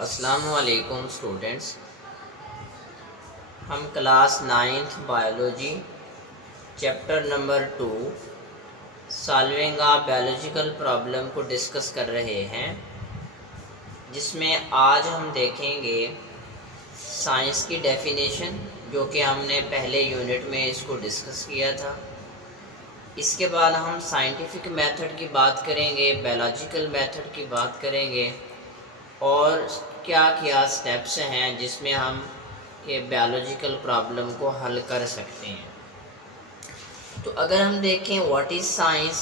अस्सलामुअलैकुम स्टूडेंट्स, हम class 9th biology chapter number 2 solving a biological problem को discuss कर रहे हैं, जिसमें आज हम देखेंगे साइंस की डेफिनेशन, जो कि हमने पहले यूनिट में इसको डिस्कस किया था। इसके बाद हम साइंटिफिक मेथड की बात करेंगे, बायोलॉजिकल मेथड की बात करेंगे और क्या क्या स्टेप्स हैं जिसमें हम के बायोलॉजिकल प्रॉब्लम को हल कर सकते हैं। तो अगर हम देखें व्हाट इज़ साइंस,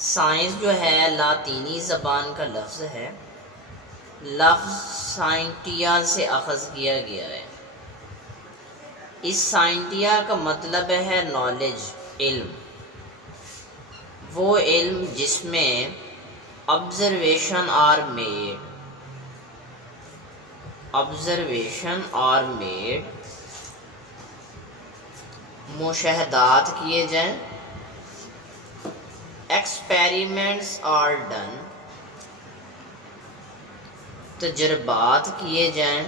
साइंस जो है लातीनी ज़बान का लफ्ज़ है। लफ्ज़ साइंटिया से अखज़ किया गया है। इस साइंटिया का मतलब है नॉलेज, इल्म। वो इल्म जिसमें ऑब्जर्वेशन आर मेड, मुशाहदात किए जाएं, एक्सपेरिमेंट्स आर डन, तजर्बात किए जाएं,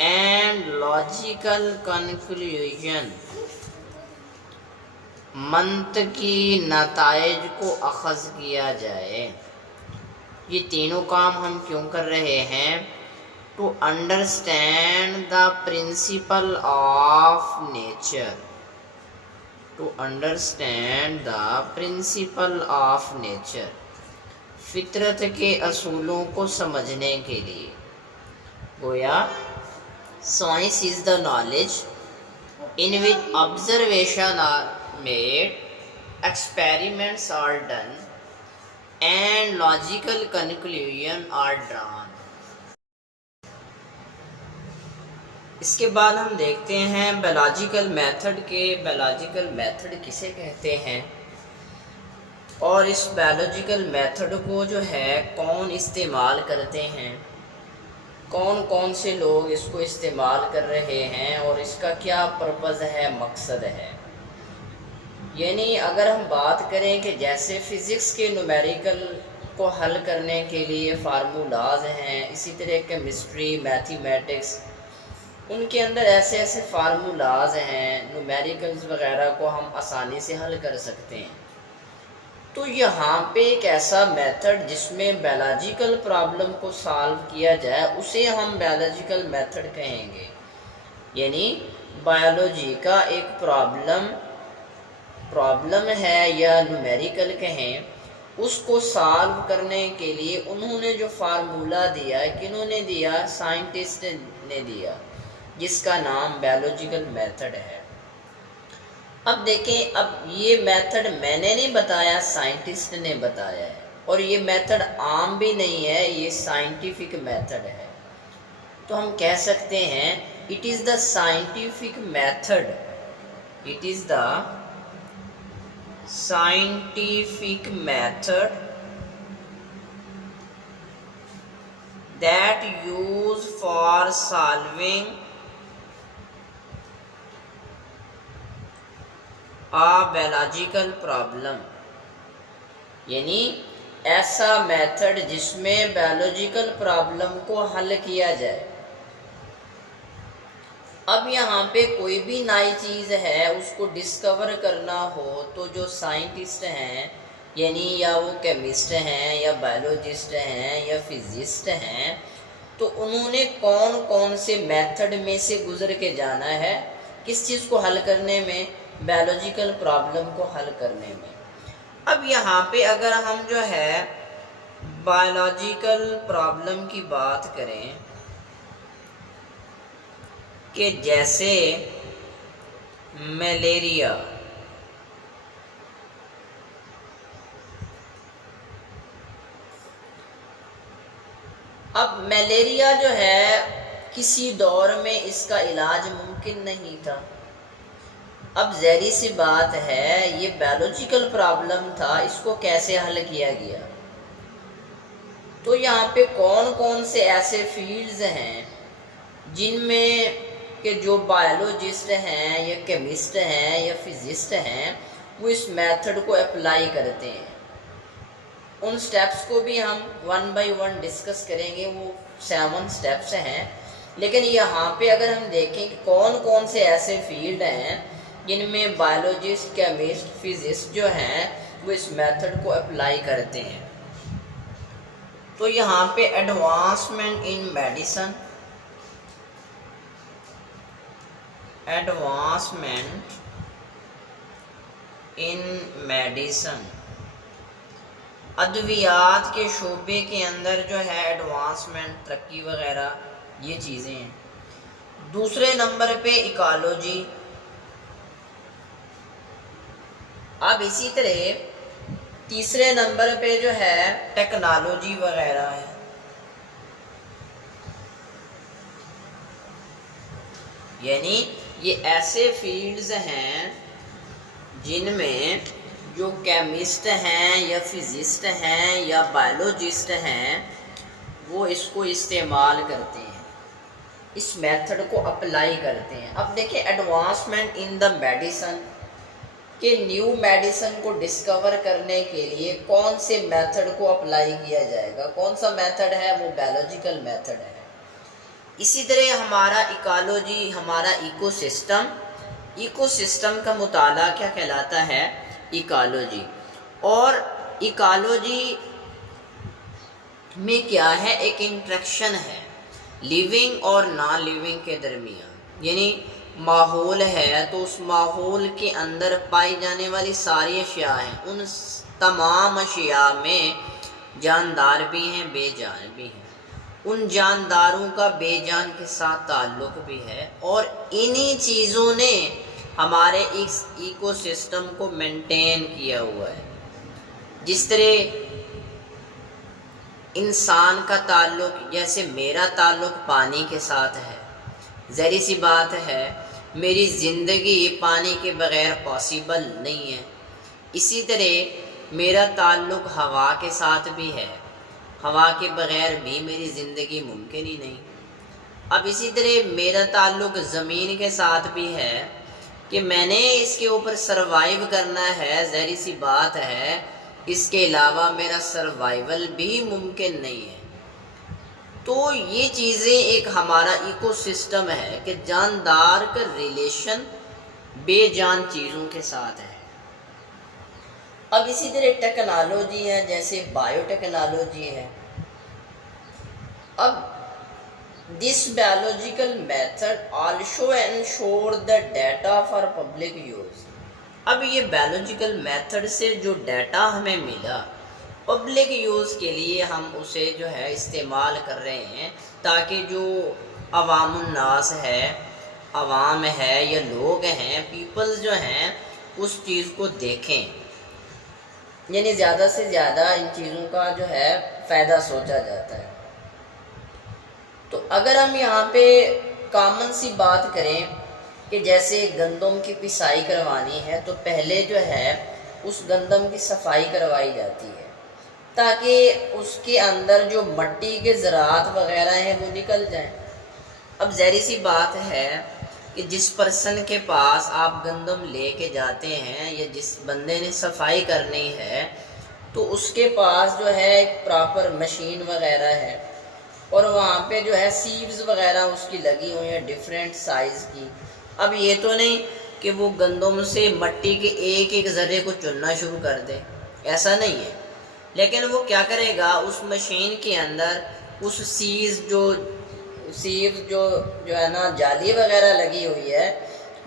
एंड लॉजिकल कंक्लूजन, मंतकी नताइज को अखज़ किया जाए। ये तीनों काम हम क्यों कर रहे हैं? To understand the principle of nature, to understand the principle of nature, फितरत के असूलों को समझने के लिए। गोया science is the knowledge in which observation are made, experiments are done, and logical conclusion are drawn। इसके बाद हम देखते हैं बायोलॉजिकल मेथड के, बायोलॉजिकल मेथड किसे कहते हैं और इस बायोलॉजिकल मेथड को जो है कौन इस्तेमाल करते हैं, कौन कौन से लोग इसको इस्तेमाल कर रहे हैं और इसका क्या पर्पज़ है, मकसद है। यानी अगर हम बात करें कि जैसे फ़िज़िक्स के न्यूमेरिकल को हल करने के लिए फार्मूलाज हैं, इसी तरह केमिस्ट्री, मैथमेटिक्स, उनके अंदर ऐसे ऐसे फार्मूलाज हैं, न्यूमेरिकल्स वगैरह को हम आसानी से हल कर सकते हैं। तो यहाँ पे एक ऐसा मेथड जिसमें बायोलॉजिकल प्रॉब्लम को सॉल्व किया जाए, उसे हम बायोलॉजिकल मेथड कहेंगे। यानी बायोलॉजी का एक प्रॉब्लम है या न्यूमेरिकल कहें, उसको सॉल्व करने के लिए उन्होंने जो फार्मूला दिया, किन्होंने दिया? साइंटिस्ट ने दिया, जिसका नाम बायोलॉजिकल मेथड है। अब देखें, अब ये मेथड मैंने नहीं बताया, साइंटिस्ट ने बताया है, और ये मेथड आम भी नहीं है, ये साइंटिफिक मेथड है। तो हम कह सकते हैं it is the scientific method, it is the scientific method that use for solving a biological problem. यानी ऐसा मेथड जिसमें बायोलॉजिकल प्रॉब्लम को हल किया जाए। अब यहाँ पे कोई भी नई चीज़ है उसको डिस्कवर करना हो, तो जो साइंटिस्ट हैं, यानी या वो केमिस्ट हैं या बायोलॉजिस्ट हैं या फिजिस्ट हैं, तो उन्होंने कौन कौन से मेथड में से गुजर के जाना है, किस चीज़ को हल करने में? बायोलॉजिकल प्रॉब्लम को हल करने में। अब यहाँ पे अगर हम जो है बायोलॉजिकल प्रॉब्लम की बात करें कि जैसे मलेरिया, अब मलेरिया जो है किसी दौर में इसका इलाज मुमकिन नहीं था। अब ज़ाहिर सी बात है, ये बायोलॉजिकल प्रॉब्लम था, इसको कैसे हल किया गया? तो यहाँ पे कौन कौन से ऐसे फील्ड्स हैं जिनमें के जो बायोलॉजिस्ट हैं या केमिस्ट हैं या फिजिस्ट हैं, वो इस मेथड को अप्लाई करते हैं। उन स्टेप्स को भी हम 1 बाय 1 डिस्कस करेंगे। वो 7 स्टेप्स हैं। लेकिन यहाँ पे अगर हम देखें कि कौन कौन से ऐसे फील्ड हैं जिनमें बायोलॉजिस्ट, केमिस्ट, फिजिस्ट जो हैं वो इस मेथड को अप्लाई करते हैं, तो यहाँ पे advancement in medicine, advancement in medicine, अद्वियात के शोबे के अंदर जो है एडवांसमेंट, तरक्की वगैरह ये चीज़ें हैं। दूसरे नंबर पे इकोलॉजी। अब इसी तरह तीसरे नंबर पे जो है टेक्नोलॉजी वगैरह है। यानी ये ऐसे फील्ड्स हैं जिनमें जो केमिस्ट हैं या फिजिस्ट हैं या बायोलॉजिस्ट हैं वो इसको इस्तेमाल करते हैं, इस मेथड को अप्लाई करते हैं। अब देखिए एडवांसमेंट इन द मेडिसिन के न्यू मेडिसिन को डिस्कवर करने के लिए कौन से मेथड को अप्लाई किया जाएगा, कौन सा मेथड है, वो बायोलॉजिकल मेथड है। इसी तरह हमारा इकोलॉजी, हमारा इकोसिस्टम, इकोसिस्टम का मुताला क्या कहलाता है, इकोलॉजी। और इकोलॉजी में क्या है, एक इंटरेक्शन है लिविंग और नॉन लिविंग के दरमियान। यानी माहौल है तो उस माहौल के अंदर पाई जाने वाली सारी अशिया हैं, उन तमाम अशिया में जानदार भी हैं, बेजान भी हैं। उन जानदारों का बेजान के साथ ताल्लुक़ भी है और इन्हीं चीज़ों ने हमारे इस इकोसिस्टम को मेंटेन किया हुआ है। जिस तरह इंसान का ताल्लुक़, जैसे मेरा ताल्लुक़ पानी के साथ है, ज़ाहिर सी बात है मेरी ज़िंदगी पानी के बग़ैर पॉसिबल नहीं है। इसी तरह मेरा ताल्लुक़ हवा के साथ भी है, हवा के बग़ैर भी मेरी ज़िंदगी मुमकिन ही नहीं। अब इसी तरह मेरा ताल्लुक़ ज़मीन के साथ भी है कि मैंने इसके ऊपर सर्वाइव करना है, ज़ाहिर सी बात है इसके अलावा मेरा सर्वाइवल भी मुमकिन नहीं है। तो ये चीज़ें एक हमारा इकोसिस्टम है कि जानदार का रिलेशन बेजान चीज़ों के साथ है। अब इसी तरह टेक्नोलॉजी है, जैसे बायोटेक्नोलॉजी है। अब this biological method also ensure the data for public use. अब ये बायोलॉजिकल मेथड से जो डाटा हमें मिला पब्लिक यूज़ के लिए हम उसे जो है इस्तेमाल कर रहे हैं, ताकि जो अवामुन्नास है, अवाम है या लोग हैं, पीपल्स जो हैं उस चीज़ को देखें। यानी ज़्यादा से ज़्यादा इन चीज़ों का जो है फ़ायदा सोचा जाता है। तो अगर हम यहाँ पे कॉमन सी बात करें कि जैसे गंदम की पिसाई करवानी है तो पहले जो है उस गंदम की सफाई करवाई जाती है ताकि उसके अंदर जो मट्टी के ज़रात वगैरह हैं वो निकल जाएं। अब ज़ाहिर सी बात है कि जिस पर्सन के पास आप गंदम लेके जाते हैं या जिस बंदे ने सफाई करनी है तो उसके पास जो है एक प्रॉपर मशीन वगैरह है और वहाँ पे जो है सीव्स वगैरह उसकी लगी हुई हैं डिफरेंट साइज़ की। अब ये तो नहीं कि वो गंदम से मट्टी के एक एक ज़र्रे को चुनना शुरू कर दे, ऐसा नहीं है। लेकिन वो क्या करेगा, उस मशीन के अंदर उस सीव जो है ना जाली वगैरह लगी हुई है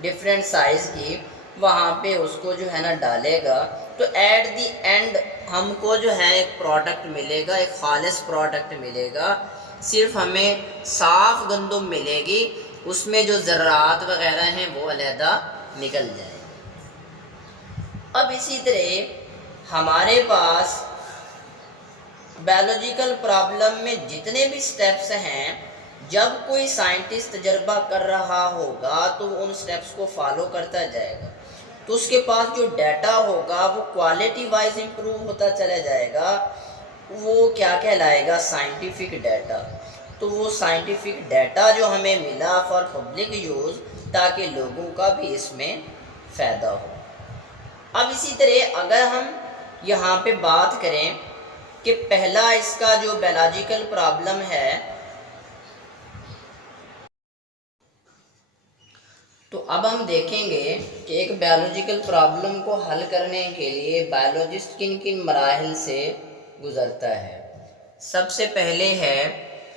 डिफरेंट साइज़ की, वहाँ पे उसको जो है ना डालेगा। तो एट दी एंड हमको जो है एक प्रोडक्ट मिलेगा, एक खालिस प्रोडक्ट मिलेगा। सिर्फ हमें साफ़ गंदम मिलेगी, उसमें जो ज़र्रात वगैरह हैं वो अलहदा निकल जाएंगे। अब इसी तरह हमारे पास बायोलॉजिकल प्रॉब्लम में जितने भी स्टेप्स हैं, जब कोई साइंटिस्ट तजर्बा कर रहा होगा तो उन स्टेप्स को फॉलो करता जाएगा, तो उसके पास जो डाटा होगा वो क्वालिटी वाइज इम्प्रूव होता चला जाएगा। वो क्या कहलाएगा, साइंटिफिक डाटा। तो वो साइंटिफिक डाटा जो हमें मिला फॉर पब्लिक यूज़, ताकि लोगों का भी इसमें फ़ायदा हो। अब इसी तरह अगर हम यहाँ पे बात करें कि पहला इसका जो बायोलॉजिकल प्रॉब्लम है, तो अब हम देखेंगे कि एक बायोलॉजिकल प्रॉब्लम को हल करने के लिए बायोलॉजिस्ट किन किन मराहिल से गुजरता है। सबसे पहले है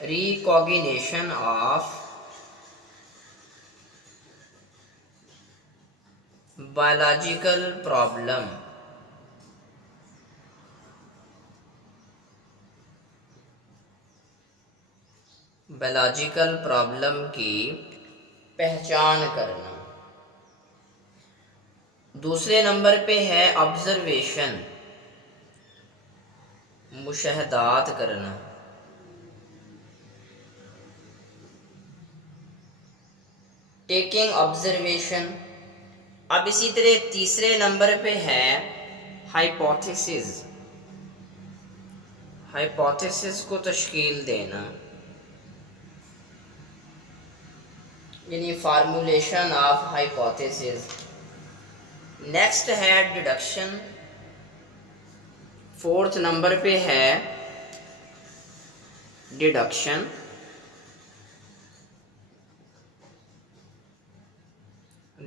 recognition of biological problem. Biological problem की पहचान करना। दूसरे नंबर पे है ऑब्जर्वेशन, मुशाहदात करना। Taking observation. अब इसी तरह तीसरे नंबर पे है हाइपोथेसिस, हाइपोथेसिस को तश्कील देना, यानी फार्मूलेशन ऑफ हाइपोथेसिस। नेक्स्ट है डिडक्शन। फोर्थ नंबर पे है डिडक्शन।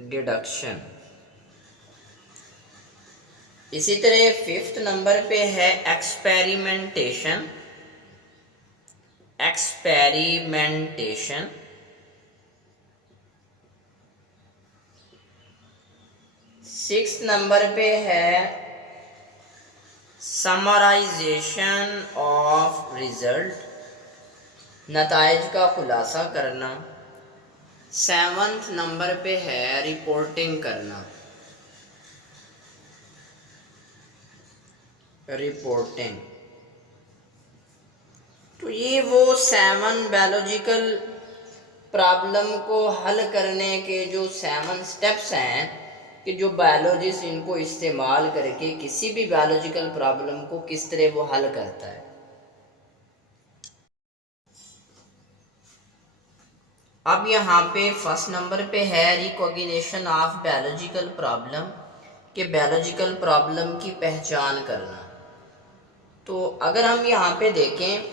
डिडक्शन। इसी तरह फिफ्थ नंबर पे है एक्सपेरिमेंटेशन। एक्सपेरिमेंटेशन। सिक्स्थ नंबर पे है समराइजेशन ऑफ रिजल्ट, नताइज का खुलासा करना। सेवंथ नंबर पे है रिपोर्टिंग करना, रिपोर्टिंग। तो ये वो 7 बायोलॉजिकल प्रॉब्लम को हल करने के जो 7 स्टेप्स हैं कि जो बायोलॉजिस्ट इनको इस्तेमाल करके किसी भी बायोलॉजिकल प्रॉब्लम को किस तरह वो हल करता है। अब यहाँ पे फर्स्ट नंबर पे है रिकॉग्निशन ऑफ बायोलॉजिकल प्रॉब्लम, कि बायोलॉजिकल प्रॉब्लम की पहचान करना। तो अगर हम यहाँ पे देखें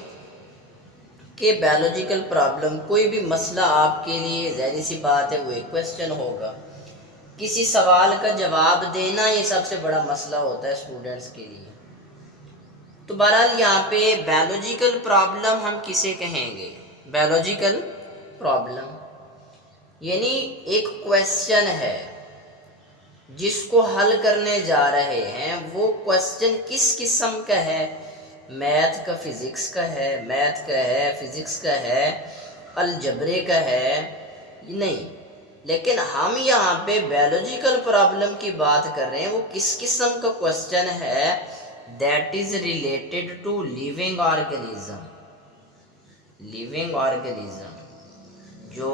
कि बायोलॉजिकल प्रॉब्लम, कोई भी मसला आपके लिए ज़ाहिर सी बात है वो एक क्वेश्चन होगा। किसी सवाल का जवाब देना ये सबसे बड़ा मसला होता है स्टूडेंट्स के लिए। तो बहरहाल यहाँ पे बायोलॉजिकल प्रॉब्लम हम किसे कहेंगे? बायोलॉजिकल प्रॉब्लम यानी एक क्वेश्चन है जिसको हल करने जा रहे हैं। वो क्वेश्चन किस किस्म का है? मैथ का, फिज़िक्स का है, मैथ का है, फिज़िक्स का है, अलजबरे का है, नहीं। लेकिन हम यहाँ पे बायोलॉजिकल प्रॉब्लम की बात कर रहे हैं। वो किस किस्म का क्वेश्चन है? That is related to living organism. Living organism जो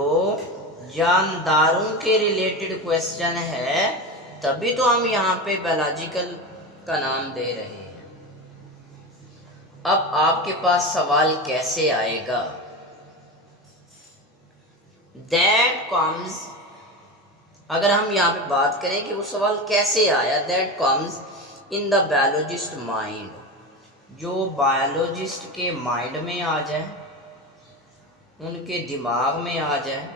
जानदारों के रिलेटेड क्वेश्चन है, तभी तो हम यहाँ पे बायोलॉजिकल का नाम दे रहे हैं। अब आपके पास सवाल कैसे आएगा? दैट कम्स, अगर हम यहाँ पे बात करें कि वो सवाल कैसे आया, that comes in the biologist mind, जो बायोलॉजिस्ट के माइंड में आ जाए, उनके दिमाग में आ जाए,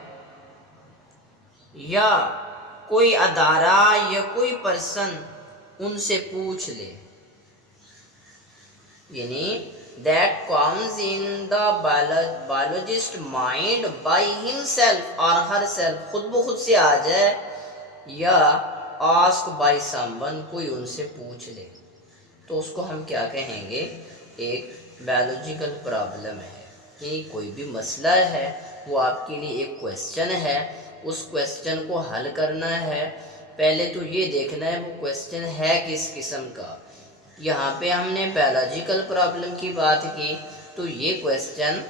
या कोई अदारा या कोई पर्सन उनसे पूछ ले। यानी that comes in the biologist mind by himself और हर सेल्फ, खुद ब खुद से आ जाए, या आस्क बाय समवन, कोई उनसे पूछ ले, तो उसको हम क्या कहेंगे? एक बायोलॉजिकल प्रॉब्लम है। ये कोई भी मसला है, वो आपके लिए एक क्वेश्चन है, उस क्वेश्चन को हल करना है। पहले तो ये देखना है वो क्वेश्चन है किस किस्म का। यहाँ पे हमने बायोलॉजिकल प्रॉब्लम की बात की, तो ये question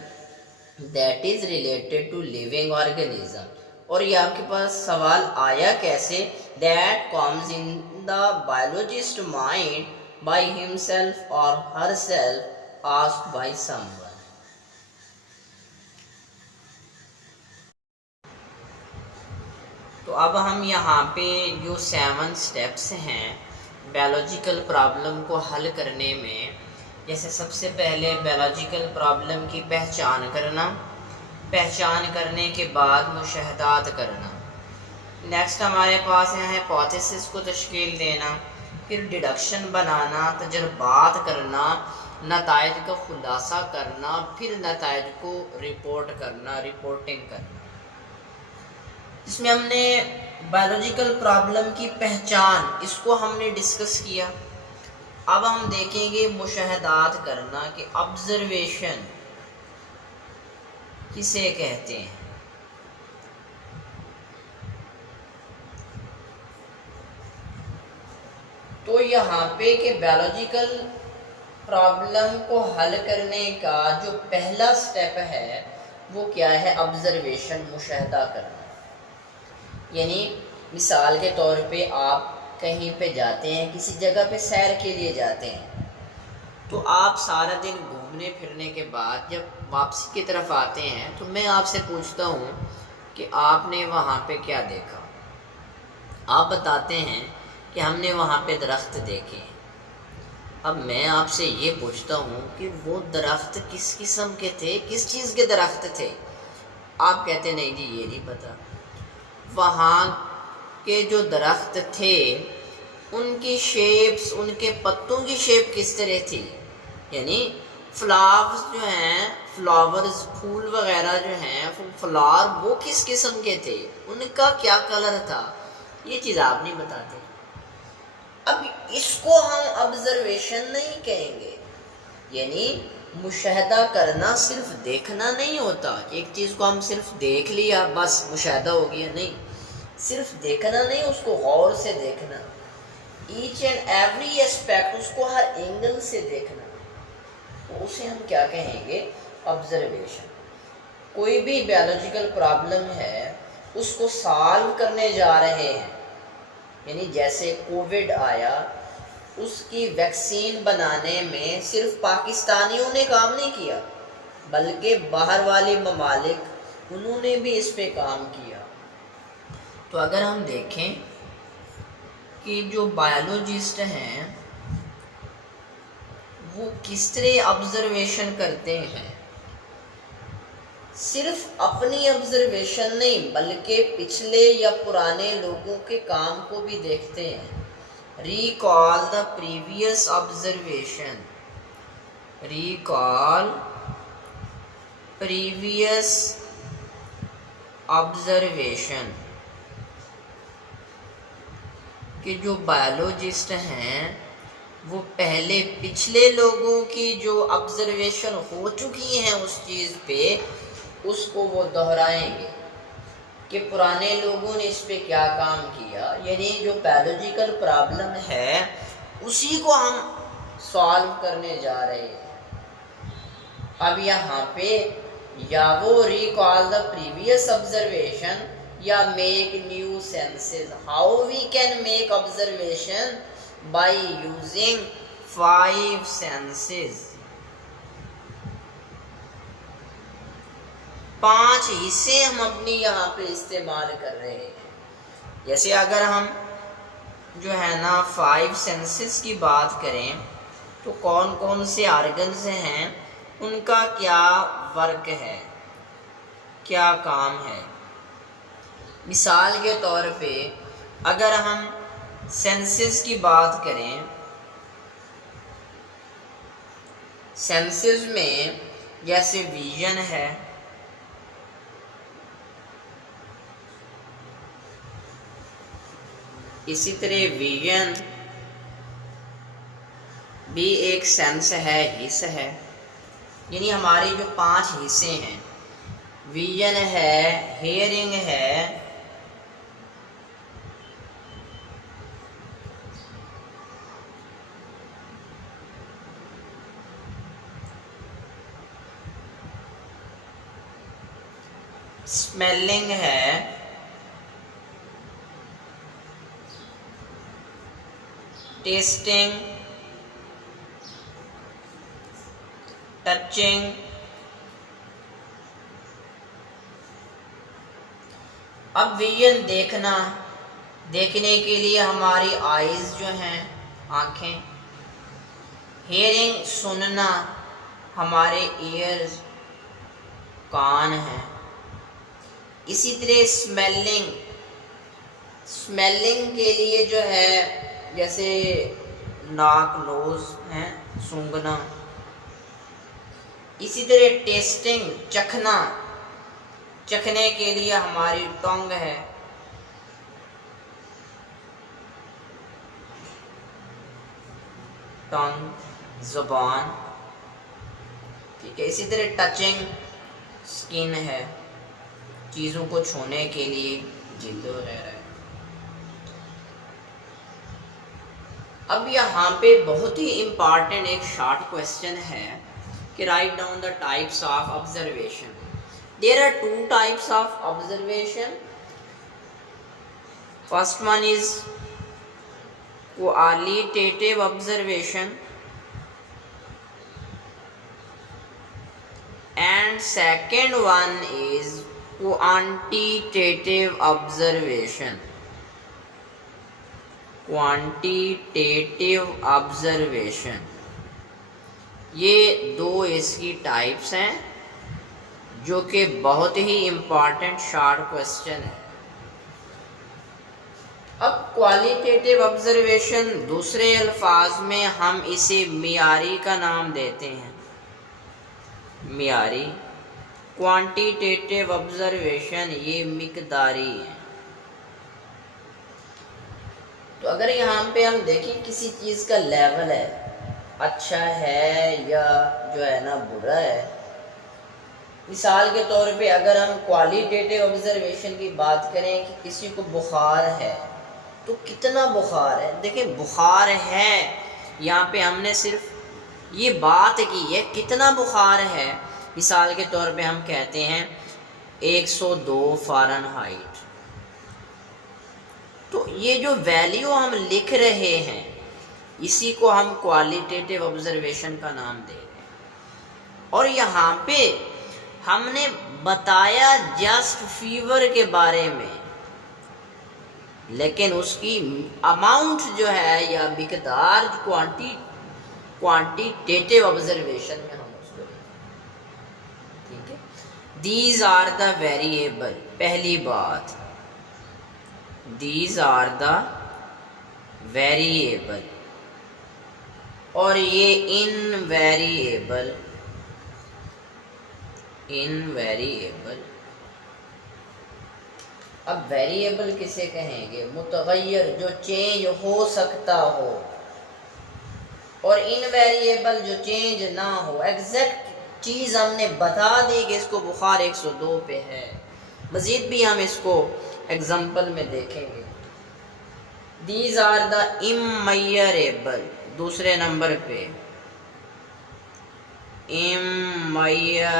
that is related to living organism. और ये आपके पास सवाल आया कैसे? That comes in the biologist mind by himself और herself asked by someone. तो अब हम यहाँ पे जो 7 स्टेप्स हैं बायोलॉजिकल प्रॉब्लम को हल करने में, जैसे सबसे पहले बायोलॉजिकल प्रॉब्लम की पहचान करना, पहचान करने के बाद मुशाहदात करना। नेक्स्ट हमारे पास है हाइपोथेसिस को तश्कील देना, फिर डिडक्शन बनाना, तजर्बात करना, नताइज का खुलासा करना, फिर नताइज को रिपोर्ट करना, रिपोर्टिंग करना। इसमें हमने बायोलॉजिकल प्रॉब्लम की पहचान, इसको हमने डिस्कस किया। अब हम देखेंगे मुशाहदात करना कि ऑब्जर्वेशन किसे कहते हैं। तो यहाँ पे कि बायोलॉजिकल प्रॉब्लम को हल करने का जो पहला स्टेप है वो क्या है? ऑब्जर्वेशन, मुशाहदा करना। यानी मिसाल के तौर पे आप कहीं पे जाते हैं, किसी जगह पे सैर के लिए जाते हैं, तो आप सारा दिन घूमने फिरने के बाद जब वापसी की तरफ आते हैं तो मैं आपसे पूछता हूँ कि आपने वहाँ पे क्या देखा। आप बताते हैं कि हमने वहाँ पे दरख्त देखे। अब मैं आपसे ये पूछता हूँ कि वो दरख्त किस किस्म के थे, किस चीज़ के दरख्त थे? आप कहते नहीं जी ये नहीं पता। वहाँ के जो दरख्त थे उनकी शेप्स, उनके पत्तों की शेप किस तरह थी, यानी फ्लावर्स जो हैं, फ्लावर्स, फूल वगैरह जो हैं, फ्लावर वो किस किस्म के थे, उनका क्या कलर था, ये चीज़ आप नहीं बताते। अब इसको हम ऑब्जर्वेशन नहीं कहेंगे। यानी मुशाहदा करना सिर्फ देखना नहीं होता, एक चीज़ को हम सिर्फ देख लिया बस मुशाहदा हो गया, नहीं। सिर्फ देखना नहीं, उसको गौर से देखना, ईच एंड एवरी एस्पेक्ट, उसको हर एंगल से देखना, तो उसे हम क्या कहेंगे? ऑब्जर्वेशन। कोई भी बायोलॉजिकल प्रॉब्लम है उसको सॉल्व करने जा रहे हैं, यानी जैसे कोविड आया, उसकी वैक्सीन बनाने में सिर्फ पाकिस्तानियों ने काम नहीं किया, बल्कि बाहर वाले ममालिक उन्होंने भी इस पे काम किया। तो अगर हम देखें कि जो बायोलॉजिस्ट हैं वो किस तरह ऑब्जर्वेशन करते हैं, सिर्फ अपनी ऑब्जर्वेशन नहीं बल्कि पिछले या पुराने लोगों के काम को भी देखते हैं। Recall the previous observation. Recall previous observation. कि जो बायोलॉजिस्ट हैं वो पहले पिछले लोगों की जो ऑब्जर्वेशन हो चुकी हैं उस चीज़ पे, उसको वो दोहराएंगे कि पुराने लोगों ने इस पे क्या काम किया। यानी जो बायोलॉजिकल प्रॉब्लम है उसी को हम सॉल्व करने जा रहे हैं। अब यहाँ पे या वो रिकॉल द प्रीवियस ऑब्जर्वेशन या make new senses. How we can make observation? By using 5 senses. 5 हिस्से हम अपनी यहाँ पे इस्तेमाल कर रहे हैं। जैसे अगर हम जो है ना 5 सेंसेस की बात करें तो कौन कौन से ऑर्गन्स हैं, उनका क्या वर्क है, क्या काम है। मिसाल के तौर पे अगर हम सेंसेस की बात करें, सेंसेस में जैसे विजन है, इसी तरह विजन भी एक सेंस है, हिस्सा है। यानी हमारे जो 5 हिस्से हैं, विजन है, हियरिंग है, स्मेलिंग है, टेस्टिंग, टचिंग, अब विजन देखना, देखने के लिए हमारी आईज जो हैं, आँखें, हेयरिंग सुनना, हमारे ईयर्स कान हैं। इसी तरह स्मेलिंग, स्मेलिंग के लिए जो है जैसे नाक, नोज हैं, सूंघना। इसी तरह टेस्टिंग, चखना, चखने के लिए हमारी टंग है। टंग, ज़ुबान, ठीक है। इसी तरह टचिंग, स्किन है, चीज़ों को छूने के लिए जिल्द वगैरह। अब यहाँ पे बहुत ही इम्पॉर्टेंट एक शॉर्ट क्वेश्चन है कि write down the types of observation. There are two types of observation. First one is qualitative observation and second one is quantitative observation. Quantitative observation, ये दो इसकी टाइप्स हैं जो कि बहुत ही इम्पॉर्टेंट शॉर्ट क्वेश्चन है। अब क्वालिटेटिव ऑब्जर्वेशन, दूसरे अल्फाज में हम इसे मियारी का नाम देते हैं, मियारी। क्वांटिटेटिव ऑब्जर्वेशन ये मिकदारी है। तो अगर यहाँ पे हम देखें किसी चीज़ का लेवल है, अच्छा है या जो है ना बुरा है, मिसाल के तौर पे अगर हम क्वालिटेटिव ऑब्जर्वेशन की बात करें कि किसी को बुखार है तो कितना बुखार है। देखिए बुखार है, यहाँ पे हमने सिर्फ ये बात की है कितना बुखार है। मिसाल के तौर पे हम कहते हैं 102 फ़ारेनहाइट। तो ये जो वैल्यू हम लिख रहे हैं इसी को हम क्वालिटेटिव ऑब्जर्वेशन का नाम दे रहे हैं। और यहाँ पे हमने बताया जस्ट फीवर के बारे में, लेकिन उसकी अमाउंट जो है या मिकदार क्वांटिटेटिव ऑब्जर्वेशन में हम उसको, ठीक है। दीज आर द वेरिएबल, पहली बात दीज आर द वेरिएबल, और ये इनवेरिएबल, इनवेरिएबल। अब वेरिएबल किसे कहेंगे? मुतगय्यर, जो चेंज हो सकता हो, और इनवेरिएबल जो चेंज ना हो। एग्जैक्ट चीज़ हमने बता दी कि इसको बुखार 102 पे है। मज़ीद भी हम इसको एग्जाम्पल में देखेंगे। दीज आर द इमयरेबल, दूसरे नंबर पे इमयरेबल,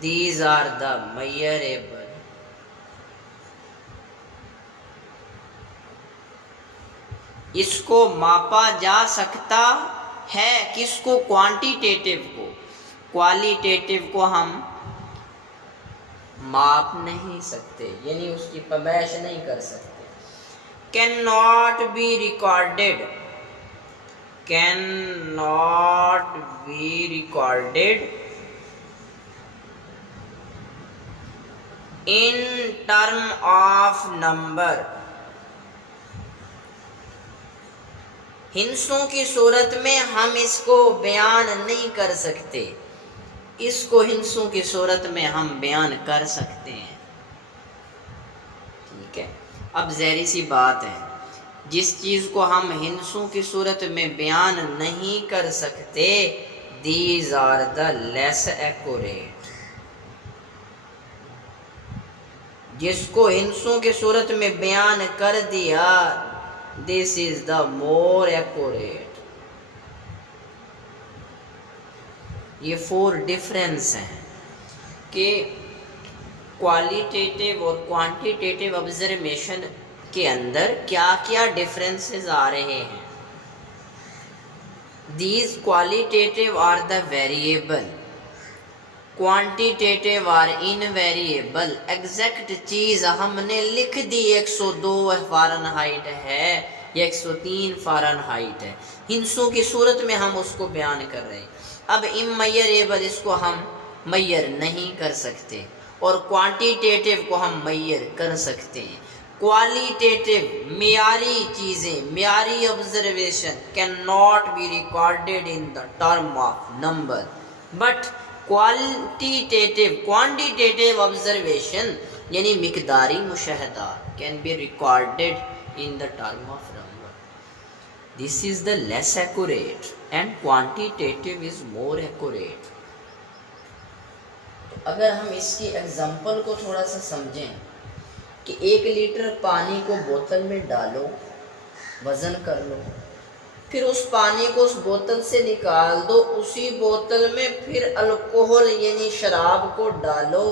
दीज आर द मयरेबल। इसको मापा जा सकता है, किसको? क्वांटिटेटिव को। क्वालिटेटिव को हम माप नहीं सकते, यानी उसकी पैमाइश नहीं कर सकते। Can not be recorded, can not be recorded in term of number. हिंसों की सूरत में हम इसको बयान नहीं कर सकते, इसको हिंसों की सूरत में हम बयान कर सकते हैं, ठीक है। अब ज़ाहिर सी बात है, जिस चीज़ को हम हिंसों की सूरत में बयान नहीं कर सकते, these are the less accurate. जिसको हिंसों की सूरत में बयान कर दिया, this is the more accurate. ये 4 डिफरेंस हैं कि क्वालिटेटिव और क्वांटिटेटिव ऑब्जर्वेशन के अंदर क्या क्या डिफरेंसेस आ रहे हैं। These qualitative are the variable, quantitative are invariable. Exact चीज़ हमने लिख दी 102 फ़ारेनहाइट है, या 103 फ़ारेनहाइट है। हिंसों की सूरत में हम उसको बयान कर रहे हैं। अब इमैयरेबल इसको हम मैयर नहीं कर सकते और क्वांटिटेटिव को हम मैयर कर सकते हैं। क्वालिटेटिव मियारी चीज़ें, मियारी observation can not be recorded in the term of number, but quantitative observation यानी मिकदारी मुशाहदा can be recorded in the term of number. This is the less accurate and quantitative is more accurate. तो अगर हम इसकी example को थोड़ा सा समझें कि 1 लीटर पानी को बोतल में डालो, वज़न कर लो, फिर उस पानी को उस बोतल से निकाल दो, उसी बोतल में फिर अल्कोहल यानी शराब को डालो,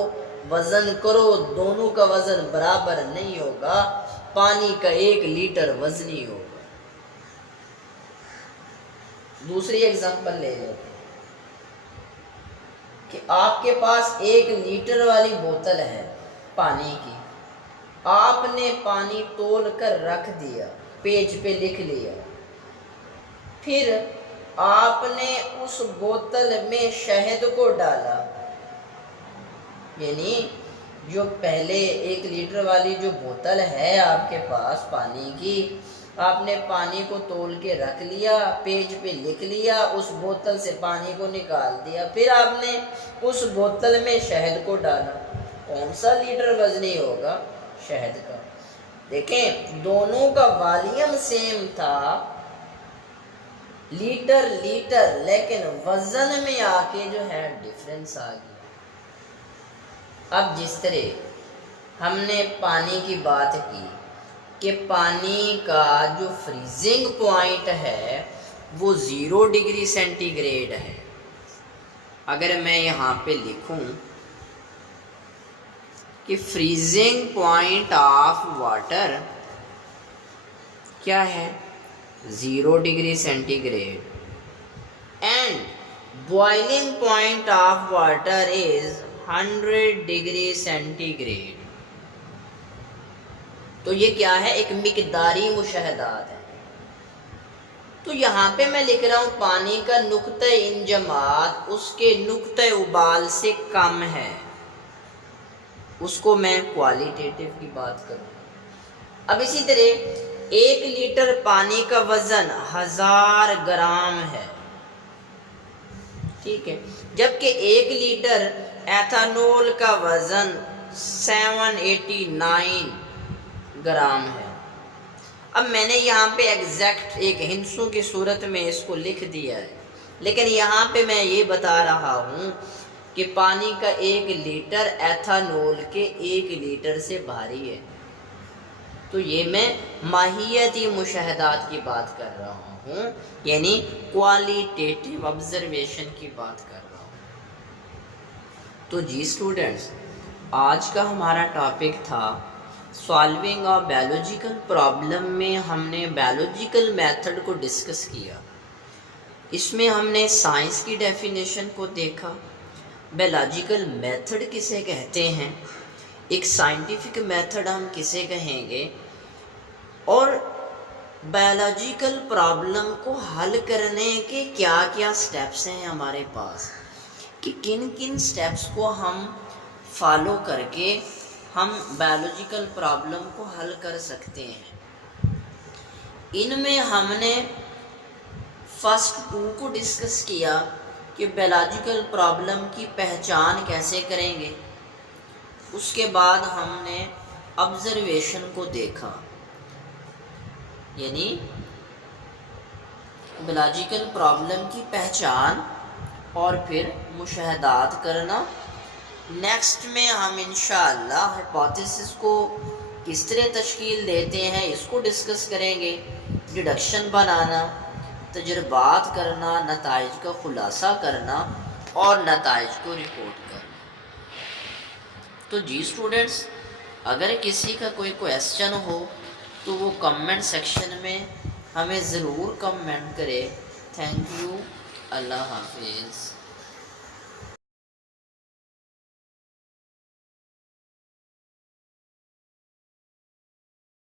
वज़न करो, दोनों का वज़न बराबर नहीं होगा, पानी का 1 लीटर वज़नी होगा। दूसरी एग्जांपल ले लेते हैं कि आपके पास 1 लीटर वाली बोतल है पानी की, आपने पानी तोल कर रख दिया, पेज पे लिख लिया, फिर आपने उस बोतल में शहद को डाला, यानी जो पहले 1 लीटर वाली जो बोतल है आपके पास पानी की, आपने पानी को तोल के रख लिया, पेज पे लिख लिया, उस बोतल से पानी को निकाल दिया, फिर आपने उस बोतल में शहद को डाला। कौन सा लीटर वजनी होगा? शहद का। देखें दोनों का वॉल्यूम सेम था, लीटर, लेकिन वजन में आके जो है डिफरेंस आ गया। अब जिस तरह हमने पानी की बात की कि पानी का जो फ्रीजिंग पॉइंट है वो 0 डिग्री सेंटीग्रेड है। अगर मैं यहाँ पे लिखूं कि फ्रीजिंग पॉइंट ऑफ वाटर क्या है? 0 degree centigrade and boiling point of water is 100 degree centigrade. तो ये क्या है? एक मिकदारी मुशाहदात है। तो यहाँ पे मैं लिख रहा हूँ पानी का नुक्ते इंजमात उसके नुक्ते उबाल से कम है, उसको मैं क्वालिटेटिव की बात करूँ। अब इसी तरह 1 लीटर पानी का वजन 1000 ग्राम है, ठीक है, जबकि 1 लीटर एथानॉल का वजन 789 ग्राम है। अब मैंने यहाँ पे एग्जैक्ट एक हिंसों की सूरत में इसको लिख दिया है, लेकिन यहाँ पे मैं ये बता रहा हूँ कि पानी का 1 लीटर एथानॉल के 1 लीटर से भारी है। तो ये मैं माहियती मुशाहदात की बात कर रहा हूँ, यानी क्वालिटेटिव ऑब्जर्वेशन की बात कर रहा हूँ। तो जी स्टूडेंट्स, आज का हमारा टॉपिक था सॉल्विंग ऑफ बायोलॉजिकल प्रॉब्लम में हमने बायोलॉजिकल मेथड को डिस्कस किया। इसमें हमने साइंस की डेफिनेशन को देखा, बायोलॉजिकल मेथड किसे कहते हैं, एक साइंटिफिक मेथड हम किसे कहेंगे, और बायोलॉजिकल प्रॉब्लम को हल करने के क्या क्या स्टेप्स हैं हमारे पास, कि किन किन स्टेप्स को हम फॉलो करके हम बायोलॉजिकल प्रॉब्लम को हल कर सकते हैं। इनमें हमने फर्स्ट 2 को डिस्कस किया कि बायोलॉजिकल प्रॉब्लम की पहचान कैसे करेंगे। उसके बाद हमने ऑब्जर्वेशन को देखा, यानी बायोलॉजिकल प्रॉब्लम की पहचान और फिर मुशाहदात करना। नेक्स्ट में हम इंशाअल्लाह हाइपोथेसिस को किस तरह तश्कील देते हैं इसको डिस्कस करेंगे, डिडक्शन बनाना, तजुर्बात करना, नताइज का खुलासा करना और नताइज को रिपोर्ट करना। तो जी स्टूडेंट्स, अगर किसी का कोई क्वेश्चन हो तो वो कमेंट सेक्शन में हमें ज़रूर कमेंट करें। थैंक यू, अल्लाह हाफिज़।